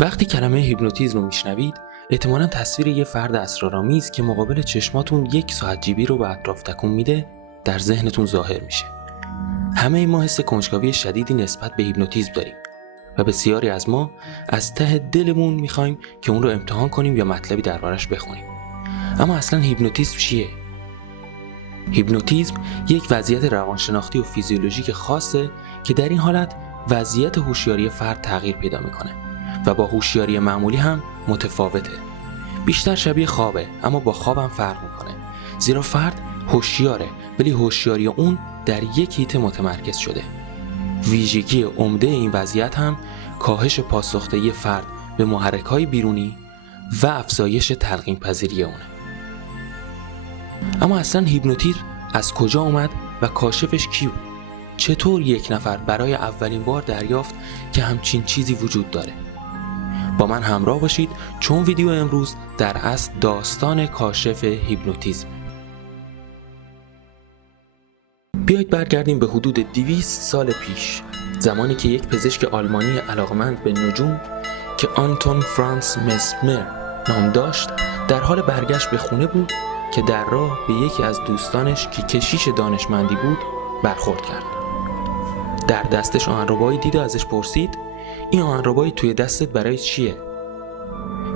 وقتی کلمه هیپنوتیزم رو میشنوید، احتمالاً تصویر یه فرد اسرارآمیز که مقابل چشماتون 1 ساعت جیبی رو به اطراف تکون میده در ذهنتون ظاهر میشه. همه ما حس کنجکاوی شدیدی نسبت به هیپنوتیزم داریم و بسیاری از ما از ته دلمون میخوایم که اون رو امتحان کنیم یا مطلبی دربارش بخونیم. اما اصلاً هیپنوتیزم چیه؟ هیپنوتیزم یک وضعیت روانشناختی و فیزیولوژیک خاصه که در این حالت وضعیت هوشیاری فرد تغییر پیدا میکنه و با هوشیاری معمولی هم متفاوته. بیشتر شبیه خوابه، اما با خواب هم فرق میکنه، زیرا فرد هوشیاره ولی هوشیاری اون در یک هیته متمرکز شده. ویژگی عمده این وضعیت هم کاهش پاسخدهی فرد به محرک‌های بیرونی و افزایش تلقین پذیری اونه. اما اصلا هیپنوتیزم از کجا اومد و کاشفش کی بود؟ چطور یک نفر برای اولین بار دریافت که همچین چیزی وجود داره؟ با من همراه باشید چون ویدیو امروز در اصل داستان کاشف هیپنوتیزم. بیایید برگردیم به حدود 200 سال پیش، زمانی که یک پزشک آلمانی علاقمند به نجوم که آنتون فرانس مسمر نام داشت در حال برگشت به خونه بود که در راه به یکی از دوستانش که کشیش دانشمندی بود برخورد کرد. در دستش آهنربایی دید و ازش پرسید این آهنربایی توی دستت برای چیه؟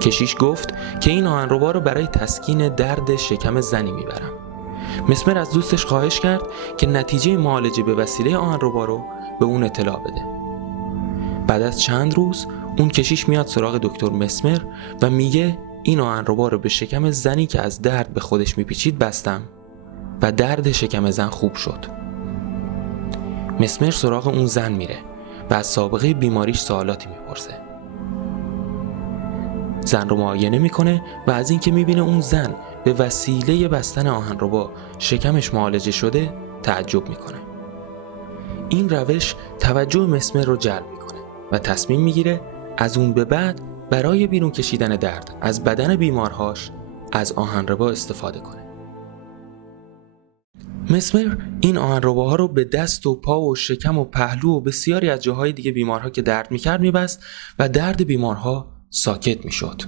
کشیش گفت که این آهنربا رو برای تسکین درد شکم زنی میبرم. مسمر از دوستش خواهش کرد که نتیجه معالجه به وسیله آهنربا رو به اون اطلاع بده. بعد از چند روز اون کشیش میاد سراغ دکتر مسمر و میگه این آهنربا رو به شکم زنی که از درد به خودش میپیچید بستم و درد شکم زن خوب شد. مسمر سراغ اون زن میره و از سابقه بیماریش سوالاتی میپرسه. زن رو معاینه میکنه و از اینکه میبینه اون زن به وسیله بستن آهنربا شکمش معالجه شده تعجب میکنه. این روش توجه مسمر رو جلب میکنه و تصمیم میگیره از اون به بعد برای بیرون کشیدن درد از بدن بیمارهاش از آهنربا استفاده کنه. مسمر این آهنرباها رو به دست و پا و شکم و پهلو و بسیاری از جاهای دیگه بیمارها که درد میکرد میبست و درد بیمارها ساکت میشد.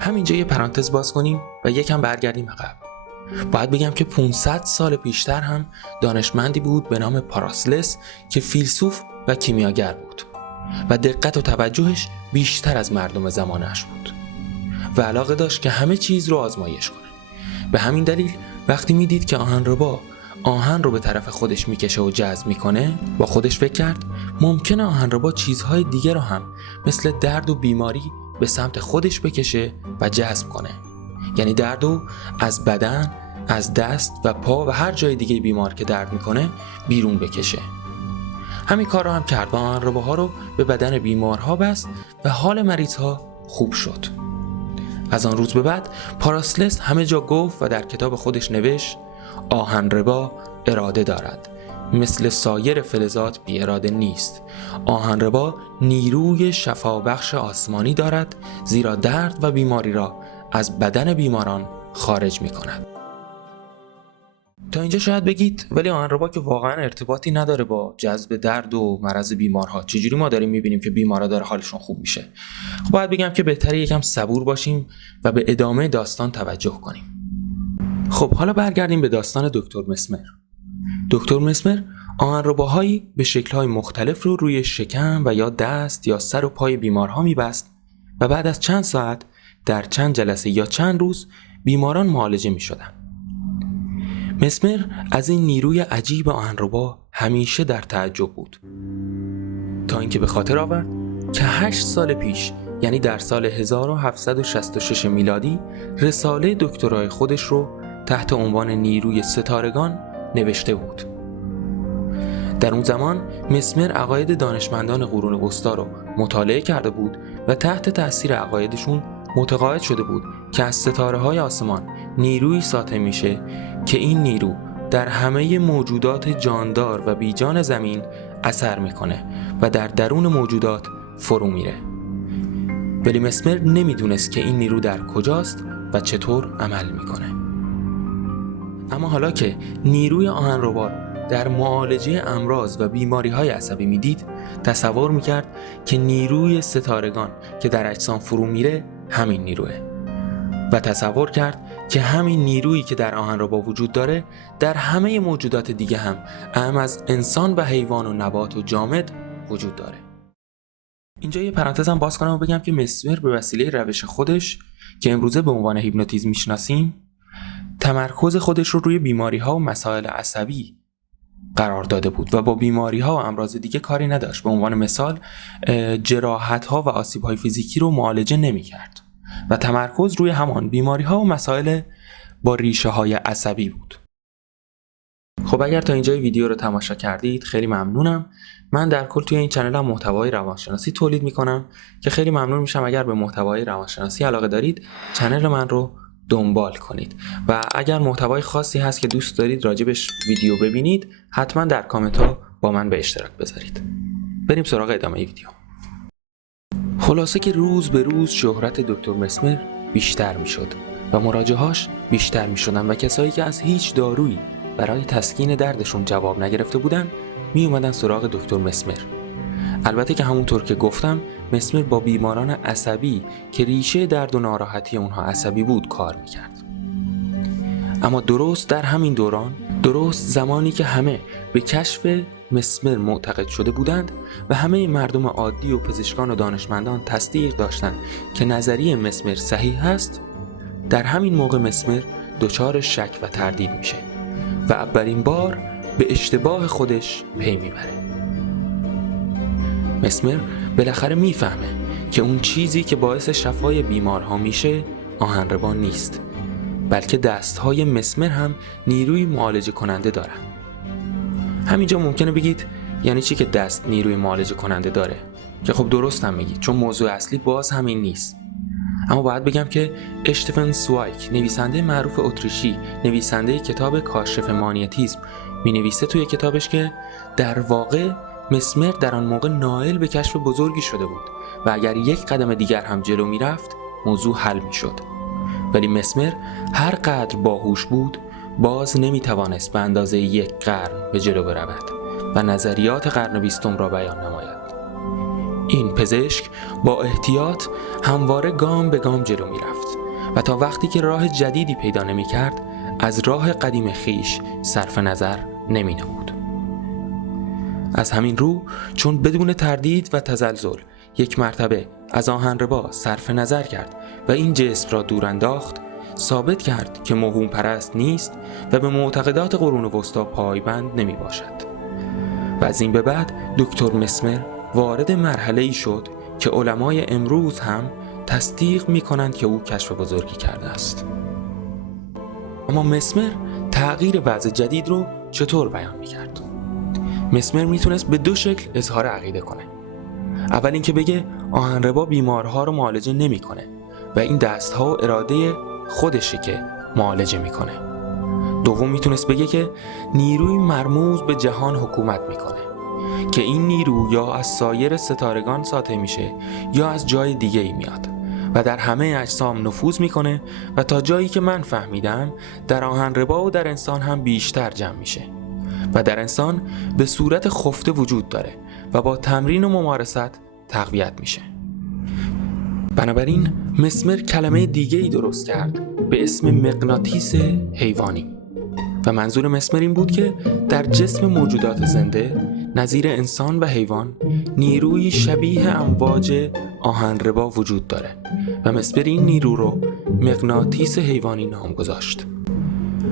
همینجا یه پرانتز باز کنیم و یکم برگردیم عقب. باید بگم که 500 سال پیشتر هم دانشمندی بود به نام پاراسلس که فیلسوف و کیمیاگر بود و دقت و توجهش بیشتر از مردم زمانش بود و علاقه داشت که همه چیز رو آزمایش کنه. به همین دلیل وقتی میدید که آهنربا آهن رو به طرف خودش میکشه و جذب میکنه، با خودش فکر کرد ممکنه آهنربا چیزهای دیگه رو هم مثل درد و بیماری به سمت خودش بکشه و جذب کنه. یعنی درد رو از بدن، از دست و پا و هر جای دیگه بیمار که درد میکنه بیرون بکشه. همین کار رو هم کرد و آهنرباها رو به بدن بیمارها بست و حال مریضها خوب شد. از آن روز به بعد پاراسلس همه جا گفت و در کتاب خودش نوشت آهنربا اراده دارد، مثل سایر فلزات بی اراده نیست. آهنربا نیروی شفابخش آسمانی دارد، زیرا درد و بیماری را از بدن بیماران خارج می کند. تا اینجا شاید بگید ولی آهنربا که واقعا ارتباطی نداره با جذب درد و مرض بیمارها، چجوری ما داریم میبینیم که بیمارا داره حالشون خوب میشه؟ خب باید بگم که بهتره یکم صبور باشیم و به ادامه داستان توجه کنیم. خب حالا برگردیم به داستان دکتر مسمر. دکتر مسمر آهنرباهایی به شکل‌های مختلف رو روی شکم و یا دست یا سر و پای بیمارها میبست و بعد از چند ساعت در چند جلسه یا چند روز بیماران معالجه میشدن. مسمر از این نیروی عجیب آهنربا همیشه در تعجب بود، تا اینکه به خاطر آورد که 8 سال پیش، یعنی در سال 1766 میلادی، رساله دکترای خودش رو تحت عنوان نیروی ستارگان نوشته بود. در اون زمان مسمر عقاید دانشمندان قرون وسطا رو مطالعه کرده بود و تحت تأثیر عقایدشون متقاعد شده بود که از ستاره‌های آسمان نیرویی ساطع میشه که این نیرو در همه موجودات جاندار و بیجان زمین اثر میکنه و در درون موجودات فرو میره. ولی مسمر نمیدونست که این نیرو در کجاست و چطور عمل میکنه. اما حالا که نیروی آهنربا رو در معالجه امراض و بیماری‌های عصبی میدید، تصور میکرد که نیروی ستارگان که در اجسام فرو میره همین نیروه و تصور کرد که همین نیرویی که در آهنربا وجود داره در همه موجودات دیگه هم اهم از انسان و حیوان و نبات و جامد وجود داره. اینجا یه پرانتزم باز کنم و بگم که مسمر به وسیله روش خودش که امروزه به عنوان هیپنوتیزم میشناسیم، تمرکز خودش رو روی بیماری‌ها و مسائل عصبی قرار داده بود و با بیماری‌ها و امراض دیگه کاری نداشت. به عنوان مثال جراحت‌ها و آسیب‌های فیزیکی رو معالجه نمی‌کرد و تمرکز روی همان بیماری‌ها و مسائل با ریشه‌های عصبی بود. خب اگر تا اینجای ویدیو رو تماشا کردید خیلی ممنونم. من در کل توی این چنل هم محتوای روانشناسی تولید می‌کنم که خیلی ممنون میشم اگر به محتوای روانشناسی علاقه دارید چنل من رو دنبال کنید و اگر محتوای خاصی هست که دوست دارید راجبش ویدیو ببینید حتما در کامنت ها با من به اشتراک بذارید. بریم سراغ ادامه ویدیو. خلاصه که روز به روز شهرت دکتر مسمر بیشتر میشد و مراجعهاش بیشتر میشدن و کسایی که از هیچ دارویی برای تسکین دردشون جواب نگرفته بودن می اومدن سراغ دکتر مسمر. البته که همونطور که گفتم مسمر با بیماران عصبی که ریشه درد و ناراحتی اونها عصبی بود کار میکرد. اما درست در همین دوران، درست زمانی که همه به کشف مسمر معتقد شده بودند و همه مردم عادی و پزشکان و دانشمندان تصدیق داشتند که نظریه مسمر صحیح است، در همین موقع مسمر دچار شک و تردید میشه و اولین بار به اشتباه خودش پی میبره. مسمر بالاخره میفهمه که اون چیزی که باعث شفای بیمارها میشه آهنربا نیست، بلکه دستهای مسمر هم نیروی معالجه کننده دارن. همینجا ممکنه بگید یعنی چی که دست نیروی معالجه کننده داره؟ که خب درست هم میگید چون موضوع اصلی باز همین نیست. اما باید بگم که اشتفن سوایک، نویسنده معروف اتریشی، نویسنده کتاب کاشف مانیتیزم، مینویسه توی کتابش که در واقع مسمر در آن موقع نائل به کشف بزرگی شده بود و اگر یک قدم دیگر هم جلو میرفت موضوع حل میشد. ولی مسمر هر قدر باهوش بود باز نمیتوانست به اندازه یک قرن به جلو برود و نظریات قرن 20 را بیان نماید. این پزشک با احتیاط همواره گام به گام جلو میرفت و تا وقتی که راه جدیدی پیدا نمیکرد از راه قدیم خیش صرف نظر نمینمود. از همین رو چون بدون تردید و تزلزل یک مرتبه از آهنربا صرف نظر کرد و این جسم را دور انداخت، ثابت کرد که موهوم پرست نیست و به معتقدات قرون وسطی پایبند نمی باشد. و از این به بعد دکتر مسمر وارد مرحله‌ای شد که علمای امروز هم تصدیق می کنند که او کشف بزرگی کرده است. اما مسمر تغییر وضع جدید رو چطور بیان می کرد؟ مسمر میتونست به دو شکل اظهار عقیده کنه. اول اینکه بگه آهنربا بیمارها رو معالجه نمیکنه و این دستها و اراده خودشه که معالجه میکنه. دوم میتونست بگه که نیروی مرموز به جهان حکومت میکنه که این نیرو یا از سایر ستارگان ساطع میشه یا از جای دیگه ای میاد و در همه اجسام نفوذ میکنه و تا جایی که من فهمیدم در آهنربا و در انسان هم بیشتر جمع میشه و در انسان به صورت خفته وجود داره و با تمرین و ممارست تقویت میشه. بنابراین مسمر کلمه دیگه ای درست کرد به اسم مغناطیس حیوانی و منظور مسمر این بود که در جسم موجودات زنده نظیر انسان و حیوان نیروی شبیه امواج آهنربا وجود داره و مسمر این نیرو رو مغناطیس حیوانی نام گذاشت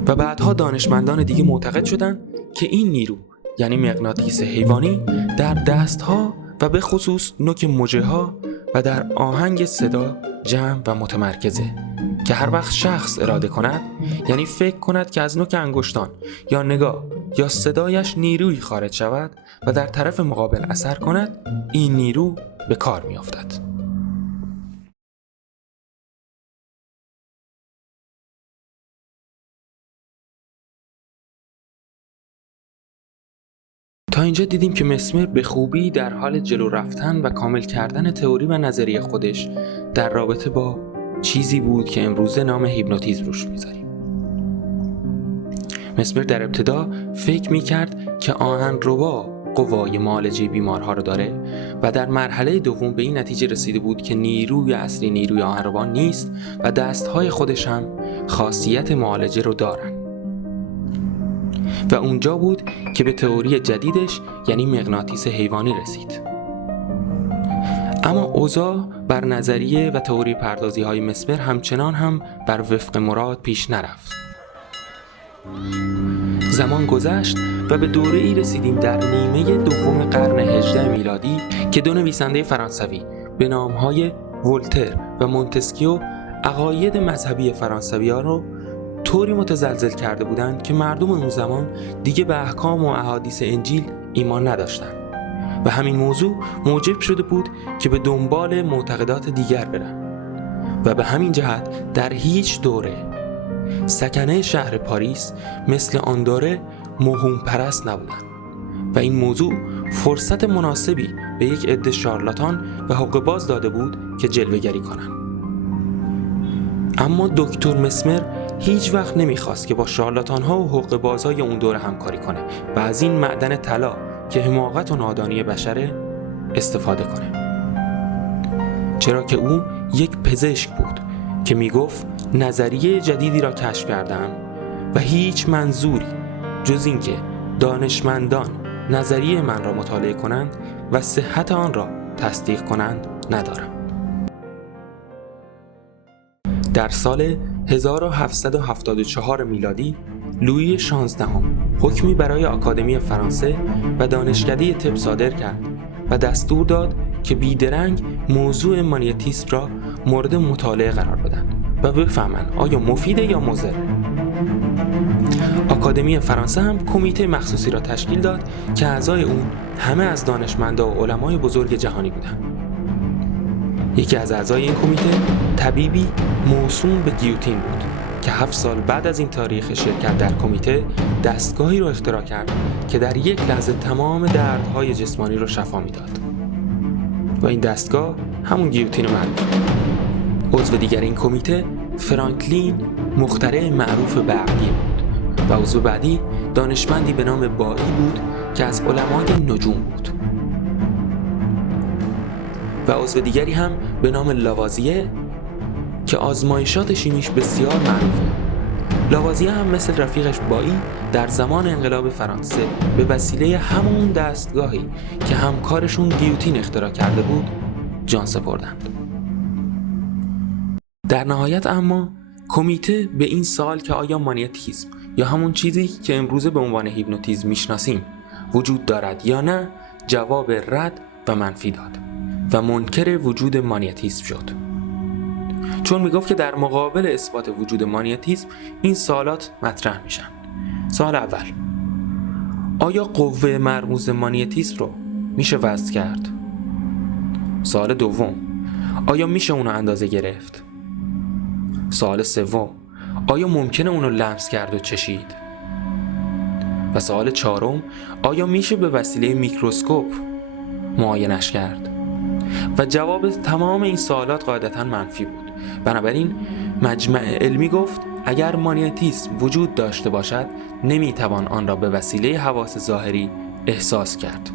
و بعدها دانشمندان دیگه معتقد شدن که این نیرو یعنی مغناطیس حیوانی در دستها و به خصوص نوک مژه ها و در آهنگ صدا جمع و متمرکزه که هر وقت شخص اراده کند، یعنی فکر کند که از نوک انگشتان یا نگاه یا صدایش نیروی خارج شود و در طرف مقابل اثر کند، این نیرو به کار می افتد. تا اینجا دیدیم که مسمر به خوبی در حال جلو رفتن و کامل کردن تئوری و نظریه خودش در رابطه با چیزی بود که امروزه نام هیپنوتیزم روش میذاریم. مسمر در ابتدا فکر میکرد که آهنربا قوای معالجه بیمارها رو داره و در مرحله دوم به این نتیجه رسیده بود که نیروی اصلی نیروی آهنربا نیست و دستهای خودش هم خاصیت معالجه رو دارن. و اونجا بود که به تئوری جدیدش یعنی مغناطیس حیوانی رسید. اما اوضاع بر نظریه و تئوری پردازی های مسمر همچنان هم بر وفق مراد پیش نرفت. زمان گذشت و به دوره‌ای رسیدیم در نیمه دوم قرن 18 میلادی که دو نویسنده فرانسوی به نام‌های ولتر و مونتسکیو عقاید مذهبی فرانسوی‌ها رو طوری متزلزل کرده بودند که مردم اون زمان دیگه به احکام و احادیث انجیل ایمان نداشتند و همین موضوع موجب شده بود که به دنبال معتقدات دیگر برن و به همین جهت در هیچ دوره سکنه شهر پاریس مثل آن دوره موهوم پرست نبودند و این موضوع فرصت مناسبی به یک عده شارلاتان و حقه‌باز داده بود که جلوه‌گری کنند. اما دکتر مسمر هیچ وقت نمیخواست که با شارلاتان‌ها و حقه‌بازهای اون دوره همکاری کنه و از این معدن طلا که حماقت و نادانی بشره استفاده کنه، چرا که او یک پزشک بود که میگفت نظریه جدیدی را کشف کردم و هیچ منظوری جز این که دانشمندان نظریه من را مطالعه کنند و صحت آن را تصدیق کنند ندارم. در سال 1774 میلادی لویی 16 حکمی برای آکادمی فرانسه و دانشکده طب صادر کرد و دستور داد که بیدرنگ موضوع مانیتیسم را مورد مطالعه قرار بدن و بفهمن آیا مفیده یا مضر. آکادمی فرانسه هم کمیته مخصوصی را تشکیل داد که اعضای اون همه از دانشمندان و علمای بزرگ جهانی بودند. یکی از اعضای این کمیته طبیبی موسوم به گیوتین بود که 7 سال بعد از این تاریخ شرکت در کمیته دستگاهی رو اختراع کرد که در یک لحظه تمام دردهای جسمانی رو شفا میداد و این دستگاه همون گیوتین معروف. عضو دیگر این کمیته فرانکلین مخترع معروف برقی بود و عضو بعدی دانشمندی به نام بایی بود که از علمای نجوم بود و عضو دیگری هم به نام لاوازیه که آزمایشات شیمیش بسیار معروفه. لاوازیه هم مثل رفیقش بایی در زمان انقلاب فرانسه به وسیله همون دستگاهی که همکارشون گیوتین اختراع کرده بود جان سپردند. در نهایت اما کمیته به این سوال که آیا مانیتیسم یا همون چیزی که امروزه به عنوان هیپنوتیزم میشناسیم وجود دارد یا نه جواب رد و منفی داد و منکر وجود مانیتیسم شد، چون میگفت که در مقابل اثبات وجود مانیتیسم این سوالات مطرح میشن. سوال اول، آیا قوه مرموز مانیتیسم رو میشه وزن کرد؟ سوال دوم، آیا میشه اونو اندازه گرفت؟ سوال سوم، آیا ممکنه اونو لمس کرد و چشید؟ و سوال چهارم، آیا میشه به وسیله میکروسکوپ معاینش کرد؟ و جواب تمام این سوالات قاعدتاً منفی بود. بنابراین مجمع علمی گفت اگر مانیتیسم وجود داشته باشد نمیتوان آن را به وسیله حواس ظاهری احساس کرد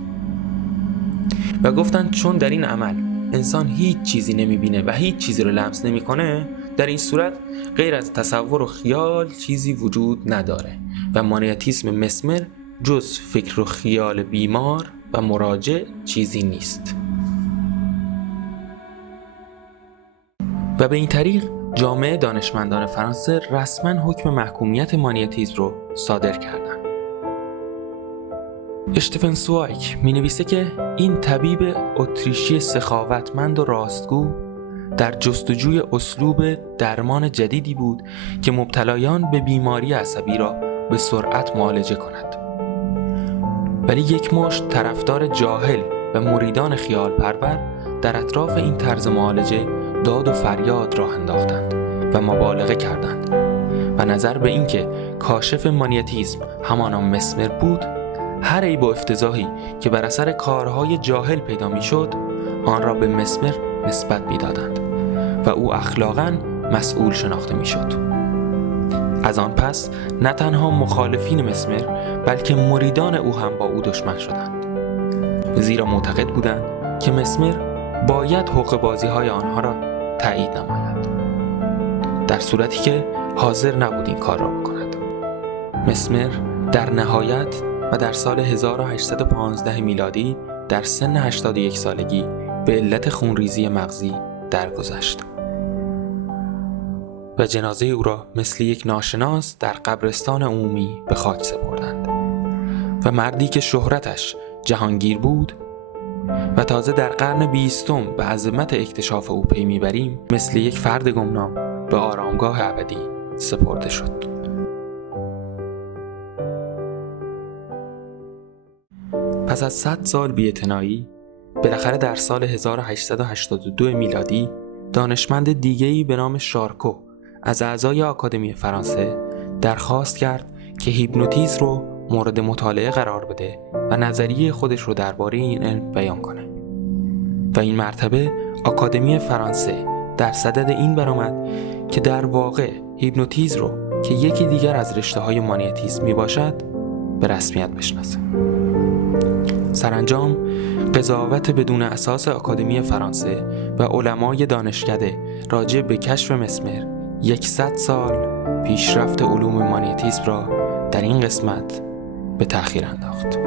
و گفتند چون در این عمل انسان هیچ چیزی نمیبینه و هیچ چیزی رو لمس نمیکنه، در این صورت غیر از تصور و خیال چیزی وجود نداره و مانیتیسم مسمر جز فکر و خیال بیمار و مراجع چیزی نیست. و به این طریق جامعه دانشمندان فرانسه رسما حکم محکومیت مانیتیسم رو صادر کردند. اشتفن سوایک می نویسه که این طبیب اتریشی سخاوتمند و راستگو در جستجوی اسلوب درمان جدیدی بود که مبتلایان به بیماری عصبی را به سرعت معالجه کند. ولی یک مشت طرفدار جاهل و مریدان خیال پرور در اطراف این طرز معالجه داد و فریاد راه انداختند و مبالغه کردند و نظر به این که کاشف مانیتیسم همانا مسمر بود، هر عیب و افتضاحی که بر اثر کارهای جاهل پیدا میشد آن را به مسمر نسبت میدادند و او اخلاقاً مسئول شناخته میشد. از آن پس نه تنها مخالفین مسمر بلکه مریدان او هم با او دشمن شدند، زیرا معتقد بودند که مسمر باید حقوق بازی‌های آنها را تایید نماید، در صورتی که حاضر نبود این کار را بکند. مسمر در نهایت و در سال 1815 میلادی در سن 81 سالگی به علت خونریزی مغزی درگذشت و جنازه او را مثل یک ناشناس در قبرستان عمومی به خاک سپردند و مردی که شهرتش جهانگیر بود و تازه در قرن 20 به عظمت اکتشاف او پی میبریم، مثل یک فرد گمنام به آرامگاه ابدی سپرده شد. پس از 100 سال بی‌اعتنایی، بالاخره در سال 1882 میلادی دانشمند دیگه‌ای به نام شارکو از اعضای آکادمی فرانسه درخواست کرد که هیپنوتیزم رو مورد مطالعه قرار بده و نظریه خودش رو درباره این علم بیان کنه. و این مرتبه آکادمی فرانسه در صدد این برآمد که در واقع هیپنوتیزم رو که یکی دیگر از رشته‌های مانیتیسم میباشد به رسمیت بشناسه. سرانجام قضاوت بدون اساس آکادمی فرانسه و علمای دانشکده راجع به کشف مسمر 100 سال پیشرفت علوم مانیتیسم را در این قسمت به تأخیر انداخت.